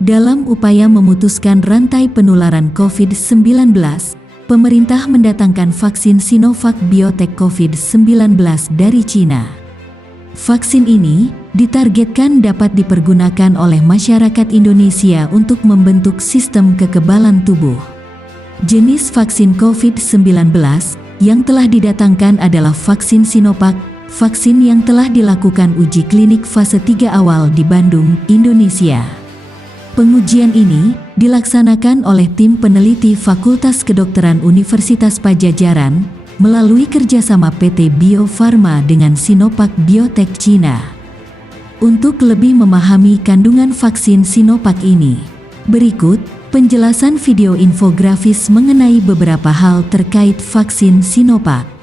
Dalam upaya memutuskan rantai penularan COVID-19, pemerintah mendatangkan vaksin Sinovac Biotech COVID-19 dari Cina. Vaksin ini ditargetkan dapat dipergunakan oleh masyarakat Indonesia untuk membentuk sistem kekebalan tubuh. Jenis vaksin COVID-19 yang telah didatangkan adalah vaksin Sinovac, vaksin yang telah dilakukan uji klinik fase 3 awal di Bandung, Indonesia. Pengujian ini dilaksanakan oleh tim peneliti Fakultas Kedokteran Universitas Padjadjaran melalui kerjasama PT Bio Farma dengan Sinovac Biotech Cina. Untuk lebih memahami kandungan vaksin Sinovac ini, berikut penjelasan video infografis mengenai beberapa hal terkait vaksin Sinovac.